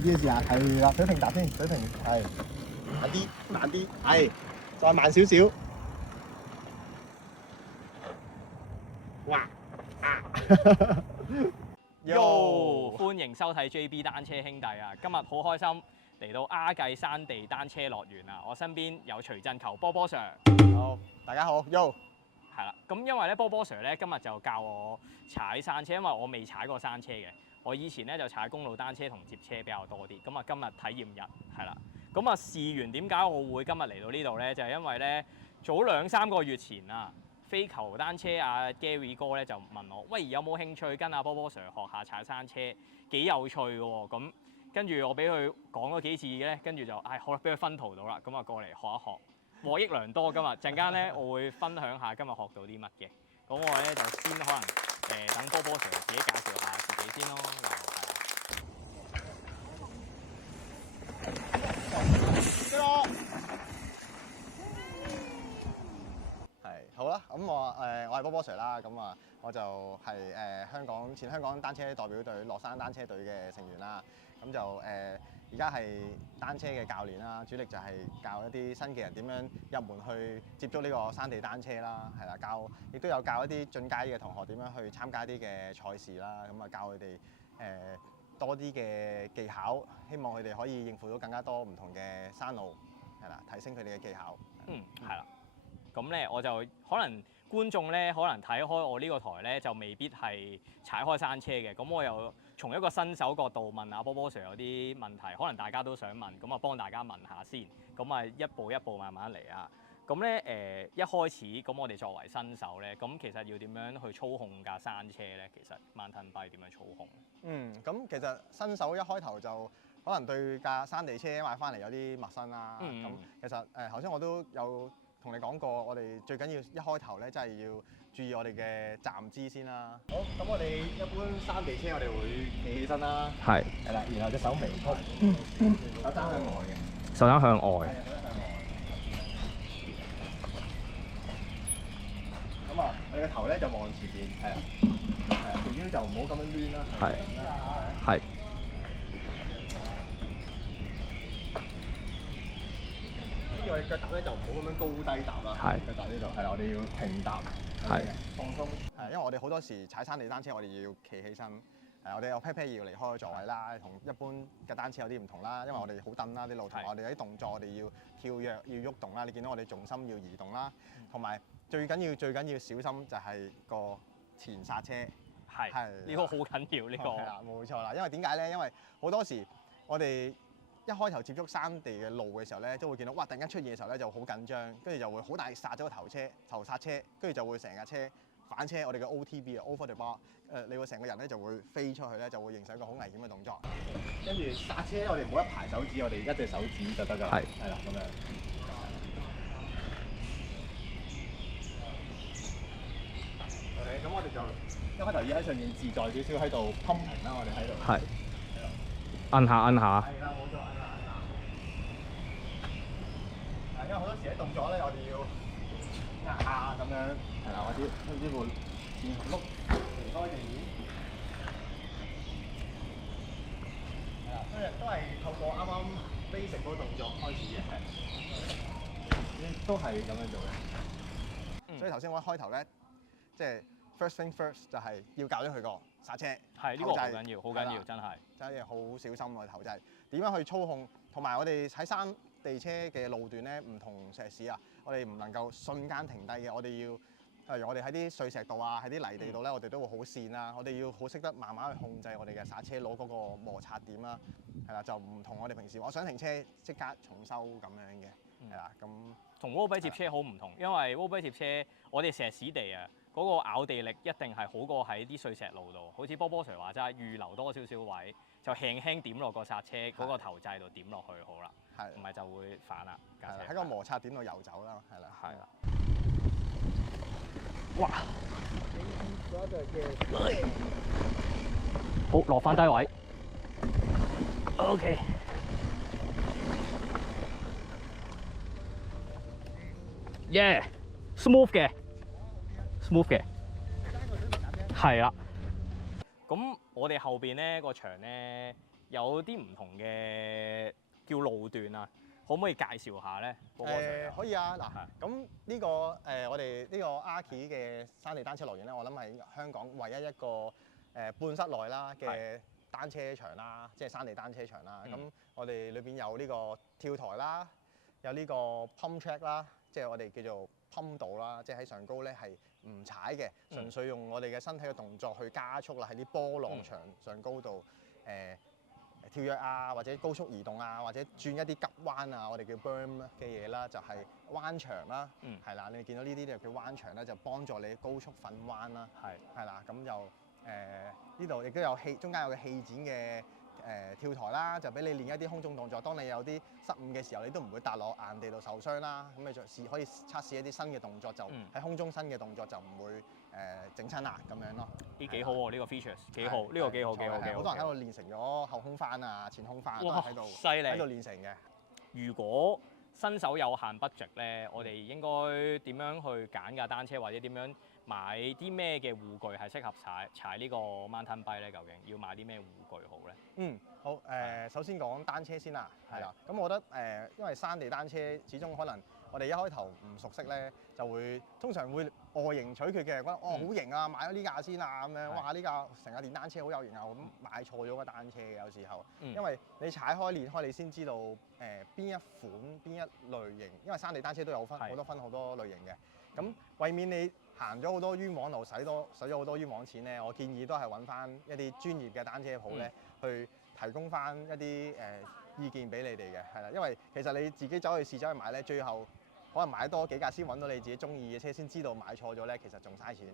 啲字啊，係啦，水平踏先，水平係慢啲，慢啲，係再慢少少。哇Yo，歡迎收睇 JB 單車兄弟啊！今日好開心嚟到亞計山地單車樂園啊！我身邊有徐振球波波 Sir。好，大家好，Yo。係啦，咁因為咧波波 Sir 咧今日就教我踩山車，因為我未踩過山車嘅。我以前咧就踩公路單車同接車比較多啲，咁啊今日體驗日係啦。咁啊事緣點解我會今日嚟到呢度咧？就係因為咧早2-3個月前啊。飛球單車阿 Gary 哥咧就問我：喂，有冇興趣跟阿波波 Sir 學下踩山車？幾有趣嘅喎！咁跟住我俾佢講咗幾次咧，跟住就好啦，俾佢薰陶到啦，咁啊過嚟學一學，獲益良多。今日陣間咧，我會分享下今日學到啲乜嘅。咁我咧就先可能等波波 Sir 自己介紹下自己先咯。好啦，咁我係波波 Sir 啦，咁啊我就係前香港單車代表隊樂山單車隊嘅成員啦，咁就而家係單車嘅教練啦，主力就係教一啲新嘅人點樣入門去接觸呢個山地單車啦，係啦，亦都有教一啲進階嘅同學點樣去參加啲嘅賽事啦，咁啊教佢哋多啲嘅技巧，希望佢哋可以應付到更加多唔同嘅山路，係啦，提升佢哋嘅技巧。係啦。咁咧我就可能觀眾咧可能睇開我呢個台咧就未必係踩開山車嘅，咁我又從一個新手角度問阿波波 Sir 有啲問題，可能大家都想問，咁啊幫大家問下先，咁啊一步一步慢慢嚟啊。咁咧一開始咁我哋作為新手咧，咁其實要點樣去操控架山車咧？其實mountain bike點樣操控？咁其實新手一開頭就可能對架山地車買翻嚟有啲陌生啦。咁其實頭先我都有同你講過，我哋最緊要一開頭咧，真係要注意我哋嘅站姿先啦。好，咁我哋一般山地車我哋會企起身啦，係啦，然後隻手微曲，手踭向外嘅，手踭向外。咁啊，我哋嘅頭咧就望前邊，係啊，條腰就唔好咁樣攣啦，係。我哋腳踏咧就唔好咁樣高低踏啦，腳踏呢度係啦，我哋要平踏，放鬆。因為我哋好多時踩山地單車，我哋要企起身，我哋有 pat pat 要離開座位啦，同一般嘅單車有啲唔同啦，因為我哋好蹬啦啲路，同埋我哋啲動作我哋要跳躍要喐動啦，你見到我哋重心要移動啦，同埋最緊要小心就係個前剎車，係呢個好緊要呢個。係啦，冇錯啦，因為點解咧？因為好多時我哋一開頭接觸山地嘅路嘅時候咧，都會見到哇！突然間出現嘅時候咧就好緊張，跟住就會好大剎咗個頭剎車，跟住就會成架車反車，我哋嘅 OTB 啊 over the bar， 你會成個人咧就會飛出去咧，就會形成一個好危險嘅動作。跟住剎車我哋唔好一排手指，我哋一隻手指就得㗎啦。係啦，咁樣。OK， 咁我哋就一開頭要喺上面自在少少喺度 pumping 啦，我哋喺度。係。摁下。係啦，冇錯，摁下。因為好多時喺動作咧，我哋要壓下咁樣，係啦，或者甚至乎前後碌離開地面。係啦，都係透過啱啱 basic 嗰個動作開始嘅，都係咁樣做嘅。所以頭先我一開頭咧，即係 first thing first 就係要教咗佢個剎車。係呢個好緊要，好緊要，真係。真係好小心個頭，就係點樣去操控，同埋我哋喺山地車嘅路段咧，唔同石屎啊，我哋唔能夠瞬間停低嘅，我哋要例如我哋喺啲碎石度啊，喺啲泥地度咧，我哋都會好跣啦，我哋要好識得慢慢去控制我哋嘅剎車，攞嗰個摩擦點啦，係啦，就唔同我哋平時我想停車即刻重收咁樣嘅，係啦，咁同 road bike 接車好唔同，因為 road bike 接車我哋石屎地啊。嗰個咬地力一定係好過喺啲碎石路度，好似波波 Sir 話齋，預留多少少位，就輕輕點落個剎車嗰個頭掣度點落去好啦，唔係就會反啦。喺個摩擦點度遊走啦，係啦。哇！好，落翻低位。OK。Yeah，smooth 嘅。smooth 嘅，係啦。咁我哋後邊咧個場咧有啲唔同嘅叫路段啊，可唔可以介紹下咧？波波 Sir 可以啊，嗱係，咁呢個我哋呢個 Arky 嘅山地單車樂園咧，我諗係香港唯一一個半室內啦嘅單車場啦，即係山地單車場啦。咁我哋裏邊有呢個跳台啦，有呢個 pump track 啦，即係我哋叫做 pump 道啦，即係喺上高咧係唔踩嘅，純粹用我哋嘅身體嘅動作去加速啦，喺啲波浪場上高度跳躍啊，或者高速移動啊，或者轉一啲急彎啊，我哋叫 berm 嘅嘢啦，就係彎牆啦，係啦，你見到呢啲就叫彎牆啦，就幫助你高速粉彎啦，係啦，咁就呢度亦都有中間有個氣展嘅跳台啦，就俾你練一啲空中動作。當你有啲失誤嘅時候，你都唔會踏落硬地度受傷啦。咁你就可以測試一啲新嘅動作，就喺空中新嘅動作就唔會整親啦咁樣咯。呢幾好喎，呢個 features 幾好，呢個幾好幾好幾好。好多人喺度練成咗後空翻啊、前空翻都哇，喺度犀利喺度練成嘅。如果新手有限 budget 咧，我哋應該點樣去揀架單車，或者點樣買啲咩嘅護具係適合踩呢個 mountain bike 咧？究竟要買啲咩護具好咧？好首先講單車先啦，係啦。咁我覺得因為山地單車始終可能我哋一開頭唔熟悉咧，就會通常會外形取決嘅，覺得好型啊，買咗呢架先啊咁樣，哇呢架成架電單車好有型啊，咁買錯咗個單車嘅有時候，因為你踩開練開你先知道邊一款邊一類型，因為山地單車都有分好多類型嘅。咁為免你行咗好多冤枉路，使咗好多冤枉錢咧，我建議都係揾翻一啲專業嘅單車鋪咧，去提供翻一啲意見俾你哋嘅，係啦，因為其實你自己走去試走去買咧，最後可能買多幾架先揾到你自己中意嘅車，先知道買錯咗咧，其實仲嘥錢。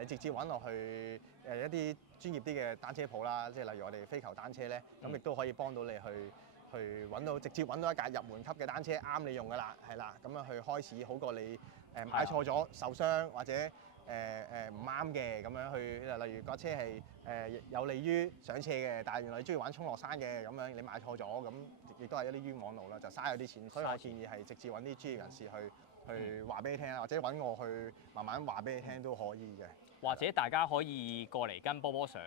你直接揾落去一啲專業啲嘅單車鋪啦，即係例如我哋飛球單車咧，咁亦都可以幫到你去直接揾到一架入門級嘅單車啱你用㗎啦，係啦，咁樣去開始好過你買錯咗受傷或者唔啱嘅咁樣去，例如架車係有利於上斜嘅，但係原來你中意玩衝落山嘅咁樣，你買錯咗咁，亦都係一啲冤枉路啦，就嘥咗啲錢。所以我建議係直接揾啲專業人士去話俾你聽，或者揾我去慢慢話俾你聽都可以嘅。或者大家可以過嚟跟波波 Sir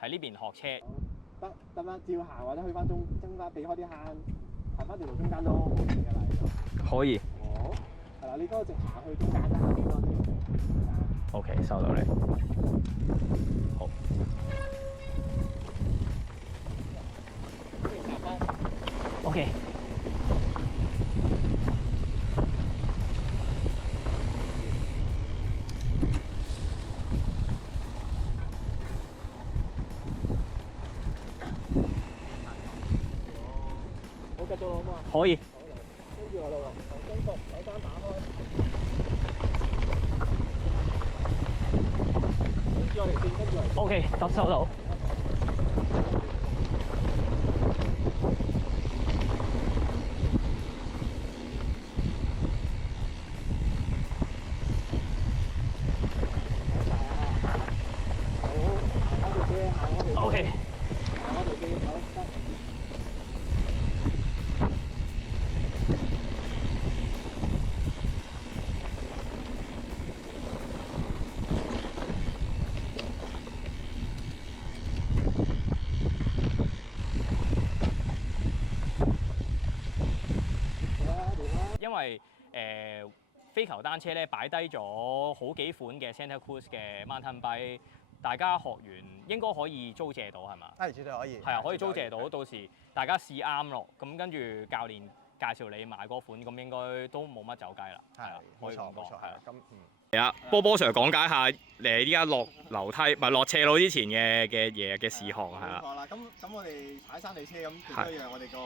喺呢邊學車。得啦，照行或者去翻中間避開啲坑，行翻條路中間都冇問題㗎啦。可以。好，係啦，你嗰個直行去中間得啦，邊個？OK， 收到你。好。OK。我繼續攞嘛。可以。跟住我落跟服手踭打開。跟住我嚟先，跟住嚟。OK，得收到。OK。因為飛球單車咧擺低咗好幾款嘅 Santa Cruz 嘅 mountain bike， 大家學完應該可以租借到係嘛？絕對可以。係啊，可以租借到，到時大家試啱咯，咁跟住教練介紹你買嗰款，咁應該都冇乜走雞啦。係啊，冇錯冇錯，係啊，咁係啊，波波 Sir 講解下依家落樓梯唔係落斜路之前嘅事項係啦。冇錯啦，咁我哋踩山地車咁，其中一樣我哋個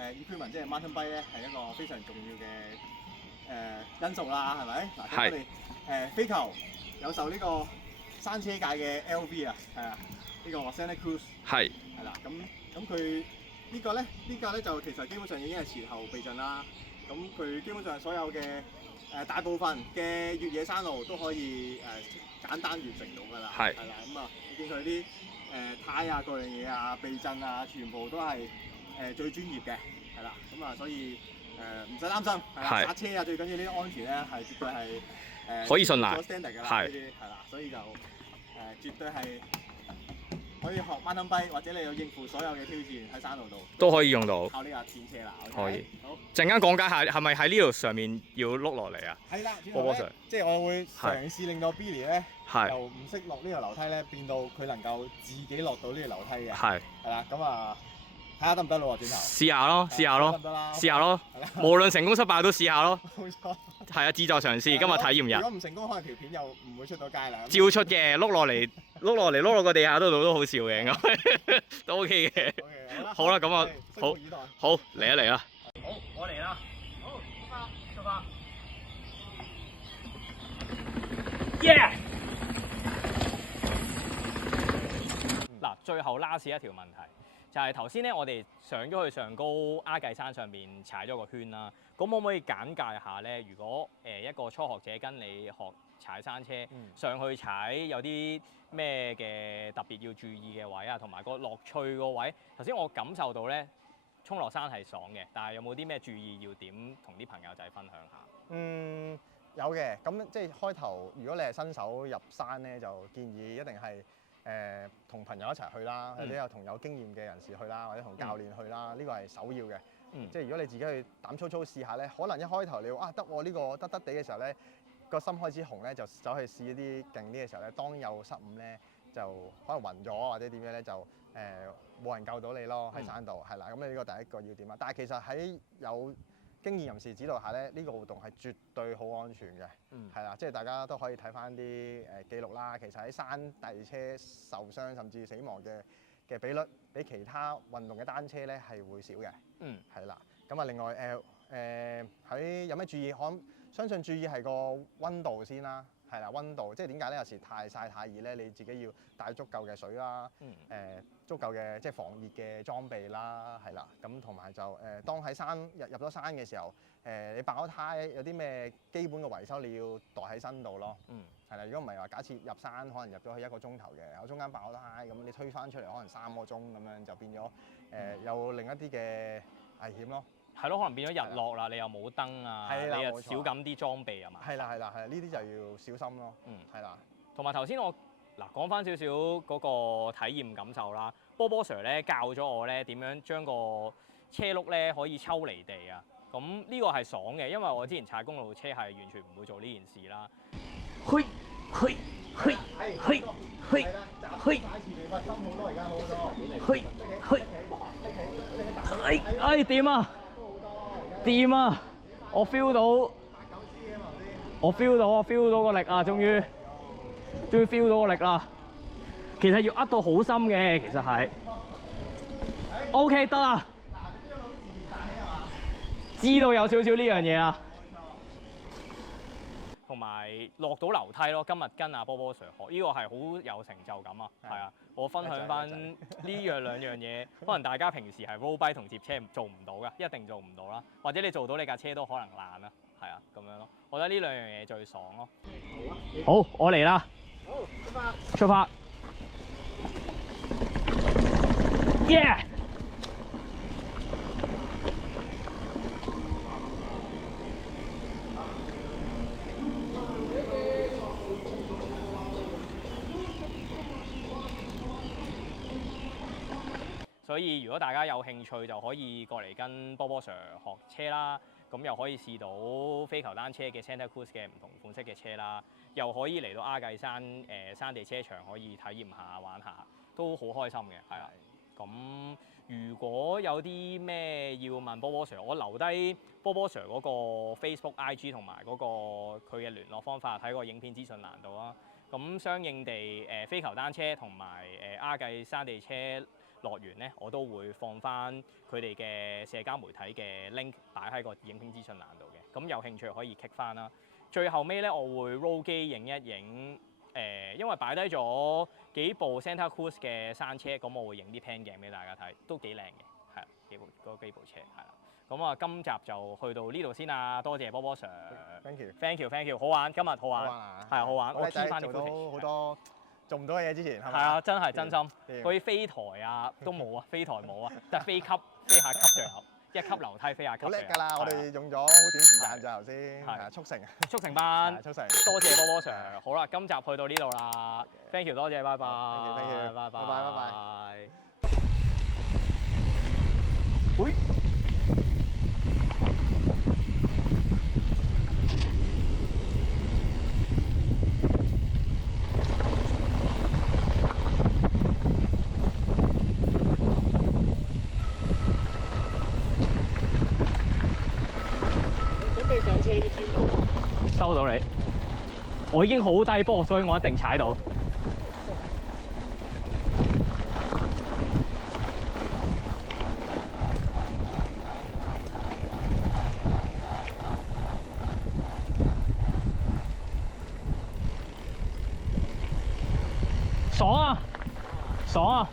equipment 即係 mountain bike 咧，係一個非常重要嘅因素啦，係咪？嗱，咁我哋飛球有受呢個山車界嘅 LV 啊，係啊，呢個 Santa Cruz 係啦，咁佢呢個咧就其實基本上已經係前後避震啦。咁佢基本上所有嘅大部分嘅越野山路都可以簡單完成到㗎啦。係啦，咁啊，你見佢啲胎啊、各樣嘢啊、避震啊，全部都係最專業嘅，係啦。咁啊，所以唔使擔心，係啦，剎車啊最緊要呢啲安全咧係絕對係可以信賴standard 㗎啦，呢啲係啦，所以就絕對係可以學掹蹬跛，或者你要應付所有嘅挑戰喺山路度，都可以用到。靠呢架電車啦。可以。好。陣間講解下係咪喺呢度上面要碌落嚟啊？係啦，波波 Sir，即係我會嘗試令到 Billy 咧，係由唔識落呢條樓梯咧，變到佢能夠自己落到呢條樓梯嘅。係。係啦，咁啊，睇下得唔得咯喎，轉頭。試下咯，試下咯，得唔得啦？試下咯。無論成功失敗都試下咯。冇錯。係啊，志在嘗試，今日體驗日。如果唔成功，可能條片又唔會出到街啦。照出嘅，碌落嚟，碌落個地下度都好笑嘅，應該都 OK 嘅。好啦，咁啊，好嚟一嚟啦。好，我嚟啦。好，出發。耶！嗱，最後 last 一條問題，就係頭先咧，我哋上咗去上高鴉髻山上邊踩咗個圈啦。咁可唔可以簡介下咧？如果一個初學者跟你學踩山車，上去踩有啲咩嘅特別要注意嘅位啊，同埋個樂趣個位。頭先我感受到咧，衝落山係爽嘅，但係有冇啲咩注意要點同啲朋友仔分享下？有嘅。咁即係開頭，如果你係新手入山咧，就建議一定係同朋友一齊去啦，或者有同有經驗嘅人士去啦，或者同教練去啦，呢個係首要嘅。即係如果你自己去膽粗粗試下咧，可能一開頭你話得喎呢個得地嘅時候咧，個心開始紅咧，就走去試一啲勁啲嘅時候咧，當有失誤咧，就可能暈咗或者點樣咧，就冇人救到你咯喺山度，係啦。咁你呢個第一個要點啦。但係其實喺有經驗人士指導下咧，呢個活動係絕對好安全嘅，係啦，即係大家都可以睇翻啲記錄啦。其實喺山地車受傷甚至死亡嘅比率，比其他運動嘅單車咧係會少嘅，係啦。咁啊，另外喺有咩注意？我相信注意係個温度先啦，係啦，温度即係點解咧？有時太曬太熱咧，你自己要帶足夠嘅水啦，足夠嘅即係防熱嘅裝備啦，係啦。咁同埋就當喺山入咗山嘅時候，你爆胎有啲咩基本嘅維修你要袋喺身度咯，係啦。如果唔係話，假設入山可能入咗去1個鐘頭嘅，我中間爆胎咁，你推返出嚟可能3個鐘咁樣，就變咗有另一啲嘅危險咯。係咯，可能變咗日落啦，你又冇燈啊，你又少咁啲裝備啊嘛。係啦，呢啲就要小心咯。係啦。同埋頭先我講翻少少嗰個體驗感受啦。波波 Sir 咧教咗我咧點樣將個車轆咧可以抽離地啊。咁呢個係爽嘅，因為我之前踩公路車係完全唔會做呢件事啦。去。掂啊！掂啊！我 feel 到個力啊！終於 feel 到個力啦。其實要握到好深嘅，其實係。OK 得啦。知道有少少呢樣嘢啊。同埋落到樓梯咯，今日跟阿波波 Sir 學，呢個係好有成就感啊！係啊，我分享翻呢兩樣嘢，可能大家平時係 road bike 同接車做唔到㗎，一定做唔到啦。或者你做到，你架車都可能爛啦，係啊，咁樣咯。我覺得呢兩樣嘢最爽咯。好，我嚟啦！好，出發！耶！所以如果大家有興趣，就可以過嚟跟波波 Sir 學車啦。咁又可以試到飛球單車嘅 Santa Cruz 嘅唔同款式嘅車啦，又可以嚟到鴉髻山山地車場可以體驗下玩下，都好開心嘅，係啊。咁如果有啲咩要問波波 Sir，我留低波波 Sir 嗰個 Facebook、IG 同埋嗰個佢嘅聯絡方法喺個影片資訊欄度啊。咁相應地飛球單車同埋鴉髻山地車樂園咧，我都會放翻佢哋嘅社交媒體嘅 link 擺喺個影片資訊欄度嘅，咁有興趣可以 click 翻啦。最後尾咧，我會 roll 機影一影因為擺低咗幾部 Santa Cruz 嘅山車，咁我會影啲 pan 鏡俾大家睇，都幾靚嘅，係啊，幾部車係啦。咁啊，今集就去到呢度先啦，多謝波波 Sir。Thank you，好玩，今日好玩，係好玩，我 keep 翻啲 footage 好多。做唔到嘅嘢之前係啊，真係真心。嗰啲飛台啊都冇啊，飛台冇啊，但係飛級飛下級就有。一級樓梯飛下級。好叻㗎啦！我哋用咗好短時間咋頭先，係啊，速成。速成班，速成。多謝波波 Sir。好啦，今集去到呢度啦 ，thank you， 多謝，拜拜。thank you， 拜拜，拜拜。喂。收到你，我已經好低波，所以我一定踩到。爽啊！爽啊！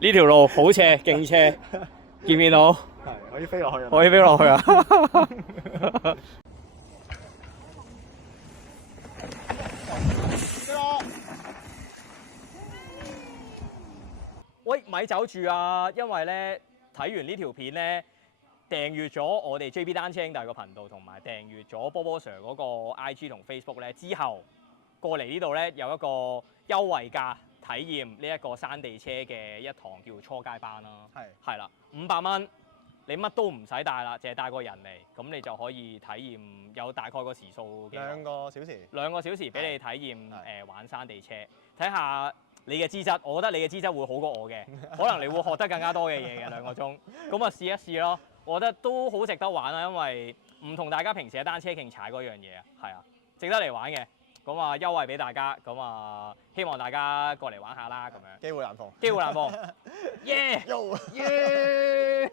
呢條路好斜，勁斜，見唔見到？係可以飛落去啊！可以飛落去啊！喂，咪走住啊！因為咧睇完呢條片咧，訂閱咗我哋 JB 單車兄弟個頻道，同埋訂閱咗波波 Sir 嗰個 IG 同 Facebook 咧，之後過嚟呢度咧有一個優惠價。體驗呢一個山地車嘅一堂叫初階班啦，係啦，500蚊，你乜都唔使帶啦，淨係帶個人嚟，咁你就可以體驗有大概個時數嘅2個小時，2個小時俾你體驗玩山地車，睇下你嘅資質，我覺得你嘅資質會好過我嘅，可能你會學得更加多嘅嘢嘅2個鐘，咁啊試一試咯，我覺得都好值得玩啊，因為唔同大家平時喺單車徑踩嗰樣嘢啊，係啊，值得嚟玩嘅。咁啊，優惠俾大家，咁啊，希望大家過嚟玩下啦，咁樣。機會難逢。機會難逢。耶！耶！